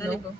Allez, bon.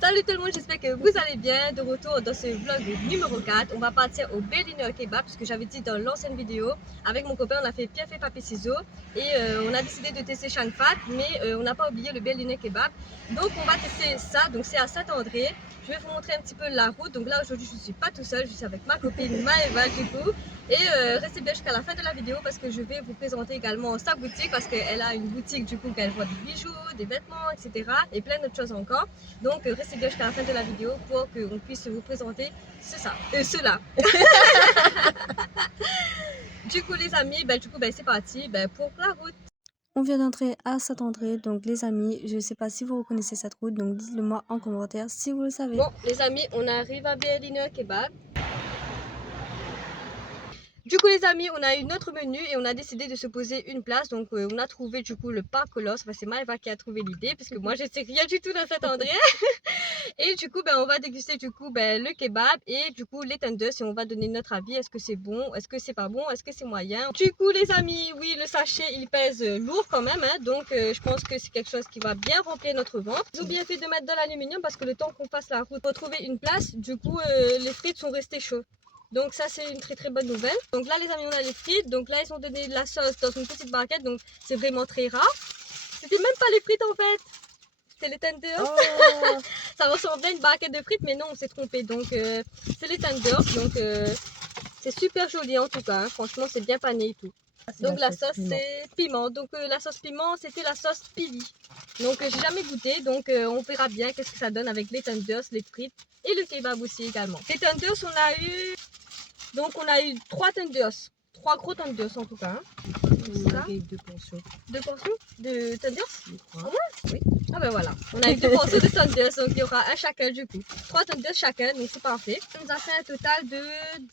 Salut tout le monde, j'espère que vous allez bien. De retour dans ce vlog numéro 4. On va partir au Berliner Kebab, parce que j'avais dit dans l'ancienne vidéo. Avec mon copain, on a fait pierre, feuille, papier, ciseaux. Et on a décidé de tester Shanfat, mais on n'a pas oublié le Berliner Kebab. Donc on va tester ça. Donc c'est à Saint-André. Je vais vous montrer un petit peu la route. Donc là aujourd'hui je ne suis pas tout seul, je suis avec ma copine Maëva du coup. Et restez bien jusqu'à la fin de la vidéo parce que je vais vous présenter également sa boutique, parce qu'elle a une boutique du coup qu'elle vend des bijoux, des vêtements, etc. et plein d'autres choses encore. Donc restez bien jusqu'à la fin de la vidéo pour qu'on puisse vous présenter cela. Du coup les amis, c'est parti pour la route. On vient d'entrer à Saint-André, donc les amis, je ne sais pas si vous reconnaissez cette route, donc dites-le moi en commentaire si vous le savez. Bon les amis, on arrive à Berliner Kebab. Du coup les amis, on a eu notre menu et on a décidé de se poser une place. Donc on a trouvé du coup le pain colosse. Enfin, c'est Maëva qui a trouvé l'idée, puisque moi je sais rien du tout dans Saint-André. Et du coup on va déguster du coup le kebab et du coup les tenders, et on va donner notre avis. Est-ce que c'est bon, est-ce que c'est pas bon, est-ce que c'est moyen. Du coup les amis, oui, le sachet il pèse lourd quand même, hein, donc je pense que c'est quelque chose qui va bien remplir notre ventre. Ils ont bien fait de mettre de l'aluminium parce que le temps qu'on fasse la route pour trouver une place, du coup les frites sont restées chaudes. Donc ça c'est une très bonne nouvelle. Donc là les amis, on a les frites. Donc là ils ont donné de la sauce dans une petite barquette. Donc c'est vraiment très rare. C'était même pas les frites en fait. C'était les tenders. Oh. Ça ressemblait à une barquette de frites mais non, on s'est trompé. Donc c'est les tenders. Donc c'est super joli en tout cas. Hein. Franchement c'est bien pané et tout. Donc la sauce c'est piment. Donc la sauce piment c'était la sauce pili. Donc j'ai jamais goûté. Donc on verra bien qu'est-ce que ça donne avec les tenders, les frites et le kebab aussi également. Les tenders on a eu... Donc on a eu 3 tenders, 3 gros tenders en tout cas. Hein. Avec 2 portions. 2 portions de tenders? Au moins? Oui. Ah ben voilà, on a eu 2 portions de tenders, donc il y aura un chacun du coup. 3 tenders chacun, donc c'est parfait. Ça nous a fait un total de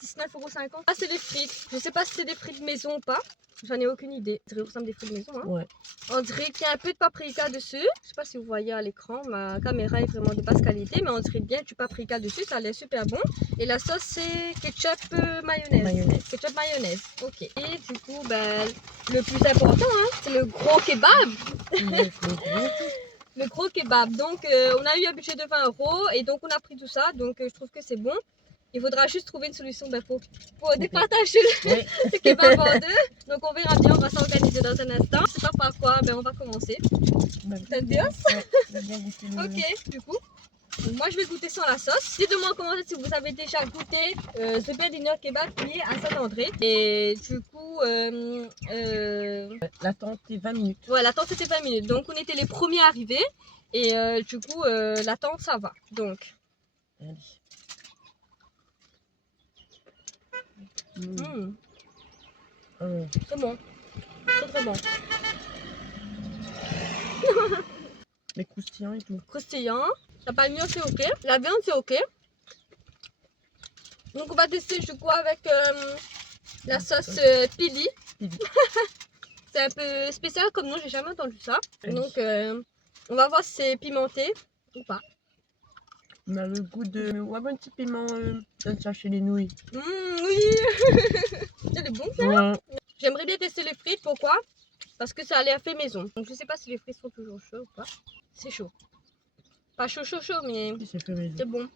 19,50 €. Ah c'est les frites, je sais pas si c'est des frites maison ou pas. J'en ai aucune idée. Ça ressemble des fruits de maison. Hein. Ouais. On dirait qu'il y a un peu de paprika dessus. Je sais pas si vous voyez à l'écran. Ma caméra est vraiment de basse qualité. Mais on dirait bien du paprika dessus. Ça a l'air super bon. Et la sauce, c'est ketchup mayonnaise. Ketchup mayonnaise. Ok. Et du coup, le plus important, hein, c'est le gros kebab. Le gros kebab. Donc, on a eu un budget de 20 €. Et donc, on a pris tout ça. Donc, je trouve que c'est bon. Il faudra juste trouver une solution pour départager le kebab en deux. Donc on verra bien, on va s'organiser dans un instant. Je sais pas par quoi, on va commencer. Tenders. Ok, du coup, moi je vais goûter sans la sauce. Dites-moi en commentaire si vous avez déjà goûté ce Berliner Kebab qui est à Saint-André. Et du coup, l'attente est 20 minutes. Ouais, l'attente c'était 20 minutes. Donc on était les premiers arrivés. Et du coup, l'attente ça va. Donc. Allez. C'est bon, très bon. Mais croustillant et tout. Croustillant, la palmier c'est ok, la viande c'est ok. Donc on va tester du coup avec la sauce pili. C'est un peu spécial comme nom, j'ai jamais entendu ça. Donc on va voir si c'est pimenté ou pas. On a le goût de... Ouais, un petit piment de chercher les nouilles. Oui. C'est bon ça. Ouais. J'aimerais bien tester les frites, pourquoi? Parce que ça a l'air fait maison. Donc je sais pas si les frites sont toujours chaudes ou pas. C'est chaud. Pas chaud, mais c'est bon.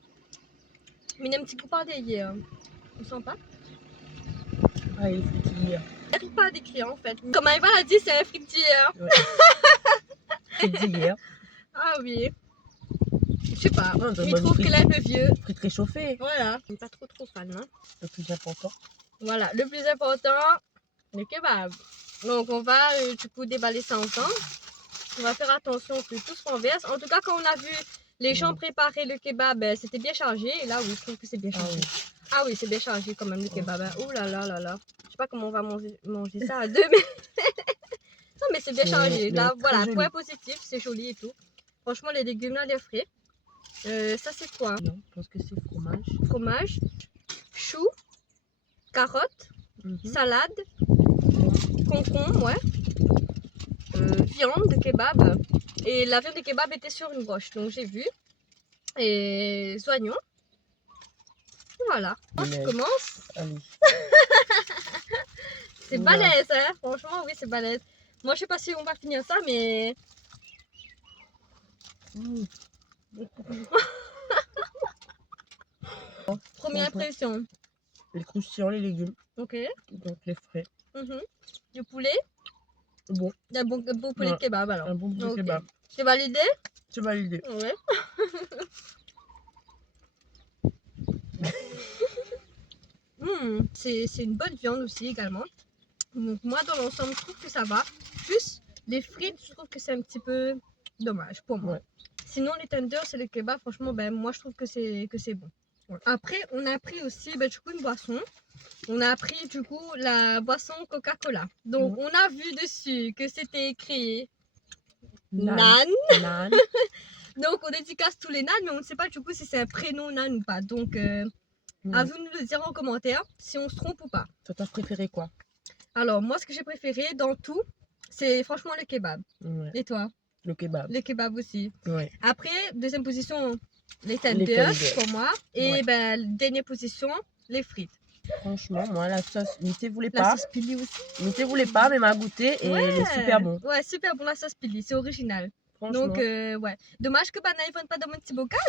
Mais il y a un petit coup par derrière. On sent pas? Ah, il est fruitière. J'arrive pas à décrire en fait. Comme Maëva l'a dit, c'est un fruitière. Ouais. Fruitière. Ah oui. Je sais pas. Je trouve qu'elle est un peu vieux. Frites réchauffées. Voilà. Je suis pas trop fan. Hein. Le plus important. Voilà. Le plus important, le kebab. Donc on va du coup déballer ça ensemble. On va faire attention que tout se renverse. En tout cas, quand on a vu les gens préparer le kebab, c'était bien chargé. Et là, oui, je trouve que c'est bien chargé. Ah oui, c'est bien chargé quand même le kebab. Hein. Oh là là là là. Je sais pas comment on va manger ça à deux, mais... non, mais c'est bien chargé. Là, voilà, point positif, c'est joli et tout. Franchement, les légumes là, les frais. Ça, c'est quoi? Non, je pense que c'est fromage. Fromage, choux, carottes, salade, concombre, ouais. Viande de kebab. Et la viande de kebab était sur une broche, donc j'ai vu. Et oignons. Voilà. Je commence. C'est balèze, hein. Franchement, oui, c'est balèze. Moi, je sais pas si on va finir ça, mais Mmh. Première Franchement, impression. les croustillants, les légumes, Ok. donc les frais. Mhm. Le poulet. Bon, Un bon poulet de ouais, kebab alors. un bon poulet Ok. kebab. C'est validé? C'est validé. Ouais. C'est une bonne viande aussi également. Donc moi dans l'ensemble je trouve que ça va. Plus les frites, je trouve que c'est un petit peu dommage pour moi. Ouais. Sinon les tenders et les kebabs, franchement, ben moi je trouve que c'est bon. Ouais. Après on a pris aussi du coup une boisson. On a pris du coup la boisson Coca-Cola. Donc on a vu dessus que c'était écrit Nan. Nan. Donc on dédicace tous les Nan, mais on ne sait pas du coup si c'est un prénom Nan ou pas. Donc à vous de nous le dire en commentaire si on se trompe ou pas. Toi, t'as préféré quoi? Alors moi ce que j'ai préféré dans tout, c'est franchement le kebab. Ouais, Et toi? le kebab. Le kebab aussi. Ouais. Après, deuxième position, les Les tenders tenders. pour moi. Et Ouais. ben dernière position, les frites. Franchement, moi, la sauce, Mité voulait La pas. sauce pili aussi. Mité voulait pas, mais m'a goûté et elle est super bon. Ouais, super bon la sauce pili, c'est original. Franchement. Donc ouais. Dommage que Bana ne vende pas dans mon petit bocal.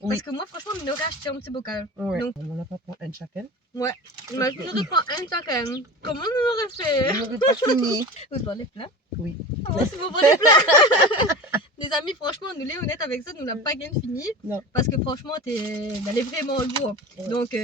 Oui. Parce que moi franchement, je n'aurais acheté un petit bocal. Ouais. Donc On n'en a pas pris un chacun. ouais. Imagine, on aurait pris un chacun. Comment on aurait fait? On n'aurait pas fini. Vous devez les plats. Oui. Ah ouais, c'est bon pour les plats. Les amis, franchement, nous les honnêtes avec ça, nous n'a pas gagné fini. Non. Parce que franchement, elle est vraiment lourd. Ouais. Donc,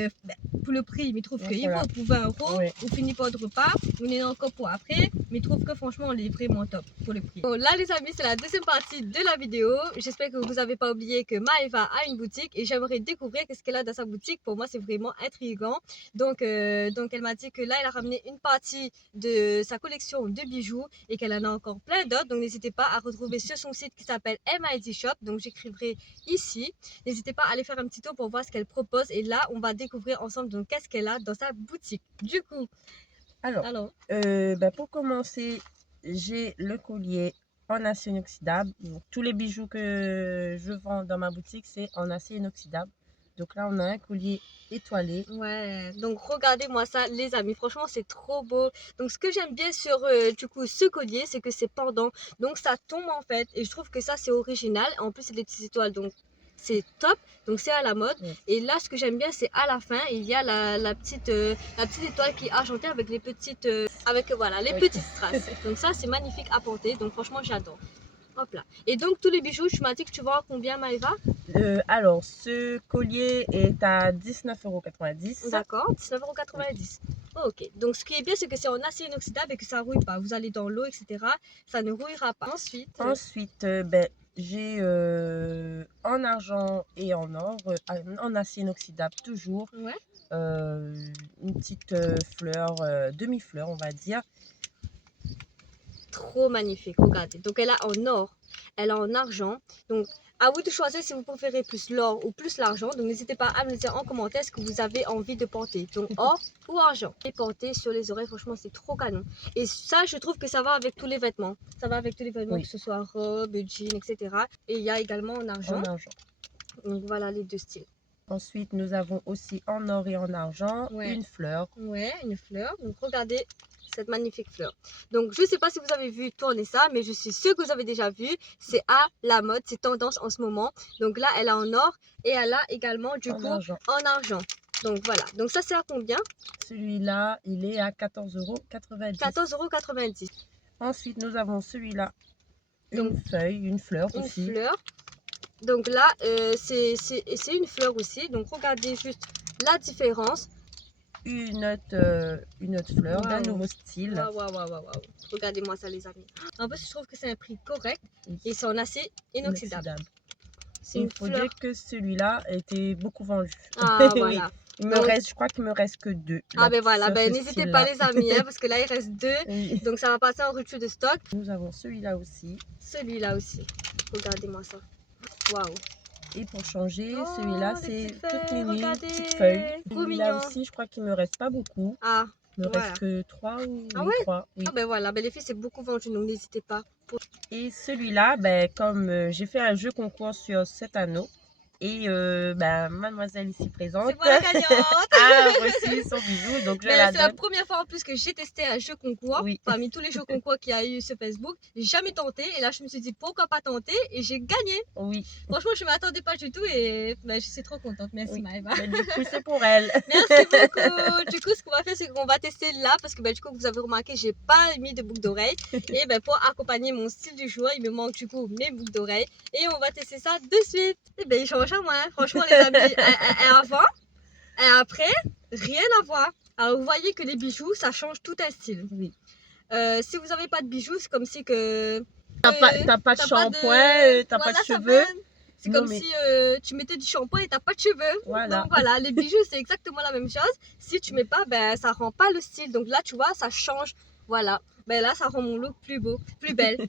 pour le prix, il trouve Ouais, qu'il voilà. faut pour 20 €. Ouais. On finit pas de repas. On est encore pour après. Mais il trouve que franchement, on est vraiment top pour le prix. Bon, là, les amis, c'est la deuxième partie de la vidéo. J'espère que vous n'avez pas oublié que Maëva a une boutique et j'aimerais découvrir qu'est-ce qu'elle a dans sa boutique. Pour moi, c'est vraiment intriguant. Donc elle m'a dit que là, elle a ramené une partie de sa collection de bijoux et qu'elle en a encore plein d'autres. Donc n'hésitez pas à retrouver sur son site qui s'appelle MID Shop. Donc j'écriverai ici. N'hésitez pas à aller faire un petit tour pour voir ce qu'elle propose. Et là, on va découvrir ensemble donc qu'est-ce qu'elle a dans sa boutique. Du coup, Alors, pour commencer, j'ai le collier en acier inoxydable. Donc, tous les bijoux que je vends dans ma boutique, c'est en acier inoxydable. Donc là, on a un collier étoilé. ouais, donc regardez-moi ça les amis, franchement c'est trop beau. Donc ce que j'aime bien sur du coup ce collier, c'est que c'est pendant, donc ça tombe en fait et je trouve que ça c'est original. En plus c'est des petites étoiles donc c'est top, donc c'est à la mode. Ouais. Et là ce que j'aime bien c'est à la fin il y a la petite étoile qui est argentée avec les petites voilà les Ouais. petites strass. Donc ça c'est magnifique à porter, donc franchement j'adore. Hop là. Et donc tous les bijoux, tu m'as dit que tu vends à combien Maëva? Alors, ce collier est à 19,90 €. D'accord, 19,90 €. Ok, donc ce qui est bien, c'est que c'est en acier inoxydable et que ça ne rouille pas. Vous allez dans l'eau, etc. Ça ne rouillera pas. Ensuite, j'ai en argent et en or, en acier inoxydable toujours, ouais. une petite fleur, demi-fleur, on va dire. Trop magnifique, regardez. Donc elle a en or, elle a en argent. Donc à vous de choisir si vous préférez plus l'or ou plus l'argent. Donc n'hésitez pas à me dire en commentaire ce que vous avez envie de porter. Donc or ou argent. Et porter sur les oreilles, franchement c'est trop canon. Et ça je trouve que ça va avec tous les vêtements. Ça va avec tous les vêtements, Oui. que ce soit robe, jean, etc. Et il y a également en argent. En argent. Donc voilà les deux styles. Ensuite, nous avons aussi en or et en argent Ouais. une fleur. Ouais, une fleur. Donc regardez cette magnifique fleur. Donc je ne sais pas si vous avez vu tourner ça, mais je suis sûre que vous avez déjà vu. C'est à la mode, c'est tendance en ce moment. Donc là, elle a en or et elle a également du coup en argent. Donc voilà. Donc ça c'est à combien? Celui-là, il est à 14,90 €. 14,90 €. Ensuite, nous avons celui-là, Donc, une fleur une aussi. fleur. Donc là, c'est une fleur aussi. Donc regardez juste la différence. Une autre fleur d'un Wow. nouveau style. Waouh. Regardez-moi ça les amis. En plus je trouve que c'est un prix correct et c'est en acier inoxydable. C'est Il une faut fleur. dire que celui-là était beaucoup vendu. Ah Oui. voilà. Je crois qu'il me reste que 2. Ah ben voilà, sur ce n'hésitez pas style-là. les amis, hein, parce que là il reste 2. Oui. Donc ça va passer en rupture de stock. Nous avons celui-là aussi. Celui-là aussi. Regardez-moi ça. Waouh. Et pour changer, Oh, celui-là, des c'est petites toute feuilles, mini, regardez. petite feuille. Trop Celui-là mignon. aussi, je crois qu'il me reste pas beaucoup. Ah, Il me voilà. reste que 3 ou Ah oui, ouais? 3. Oui. ah ben voilà, les filles c'est beaucoup vendu, donc n'hésitez pas. Et celui-là, comme j'ai fait un jeu concours sur cet anneau, Et mademoiselle ici présente C'est moi la gagnante. a reçu son bijou, donc je la C'est la donne. première fois en plus que j'ai testé un jeu concours. Oui. Parmi tous les jeux concours qu'il y a eu sur Facebook, j'ai jamais tenté. Et là, je me suis dit pourquoi pas tenter et j'ai gagné. Oui. Franchement, je ne m'attendais pas du tout et je suis trop contente. Merci Oui. Maëva. Mais du coup, c'est pour elle. Merci beaucoup. Du coup, ce qu'on va faire, c'est qu'on va tester là parce que du coup, vous avez remarqué, j'ai pas mis de boucle d'oreille. Et pour accompagner mon style du jour, il me manque du coup mes boucles d'oreilles. Et on va tester ça de suite. Et il change à moi. Franchement, les amis, avant et après, rien à voir. Alors, vous voyez que les bijoux, ça change tout un style. Oui. Si vous n'avez pas de bijoux, c'est comme si que... T'as pas de shampoing, t'as pas de cheveux. C'est comme si tu mettais du shampoing et t'as pas de cheveux. Voilà. Donc voilà, les bijoux, c'est exactement la même chose. Si tu mets pas, ça rend pas le style. Donc là, tu vois, ça change. Voilà. Là, ça rend mon look plus beau, plus belle.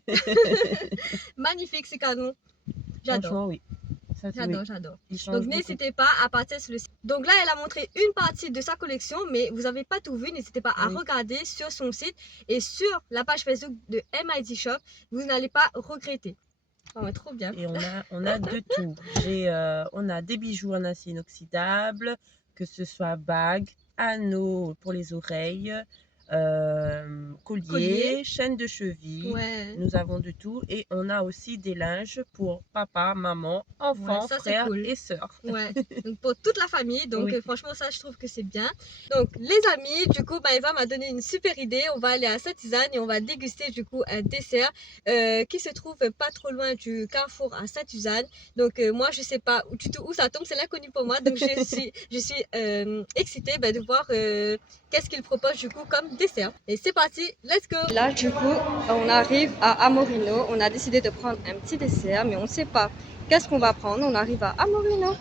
Magnifique, c'est canon. J'adore. Franchement, oui. J'adore. Donc n'hésitez pas à partir sur le site. Donc là, elle a montré une partie de sa collection, mais vous n'avez pas tout vu. N'hésitez pas à regarder sur son site et sur la page Facebook de MID Shop. Vous n'allez pas regretter. Oh, trop bien. Et on a de tout. On a des bijoux en acier inoxydable, que ce soit bagues, anneaux pour les oreilles, collier, chaîne de cheville. Ouais. Nous avons de tout et on a aussi des linges pour papa, maman, enfants, frères et sœurs. Ouais, donc pour toute la famille. Donc franchement, ça, je trouve que c'est bien. Donc les amis, du coup, Maëva m'a donné une super idée. On va aller à Saint-Isane et on va déguster du coup un dessert qui se trouve pas trop loin du Carrefour à Saint-Isane. Donc moi, je sais pas où ça tombe, c'est l'inconnu pour moi. Donc je suis excitée de voir qu'est-ce qu'il propose du coup comme dessert. Et c'est parti, let's go. Là, du coup, on arrive à Amorino. On a décidé de prendre un petit dessert, mais on ne sait pas qu'est-ce qu'on va prendre. On arrive à Amorino.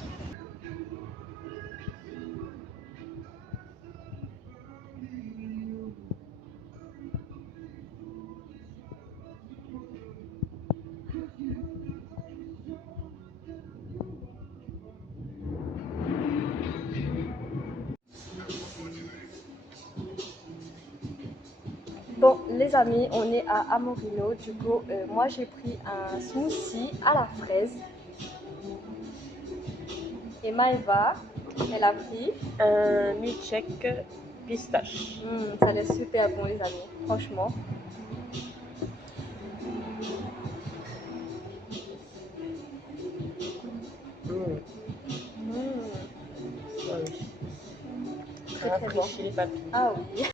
Bon, les amis, on est à Amorino. Du coup, moi j'ai pris un smoothie à la fraise. Et Maëva, elle a pris un milkshake pistache. Ça a l'air super bon, les amis, franchement. Ça rafraîchit les papilles. Ah oui.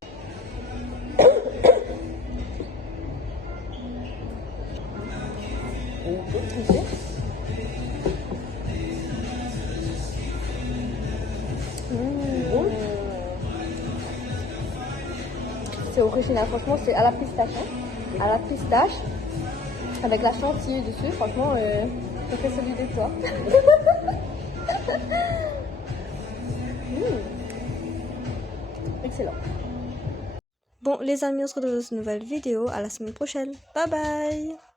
C'est original, franchement, c'est à la pistache. Hein. À la pistache, avec la chantilly dessus, franchement, ça fait celui de toi. Excellent. Bon les amis, on se retrouve dans une nouvelle vidéo. À la semaine prochaine. Bye bye.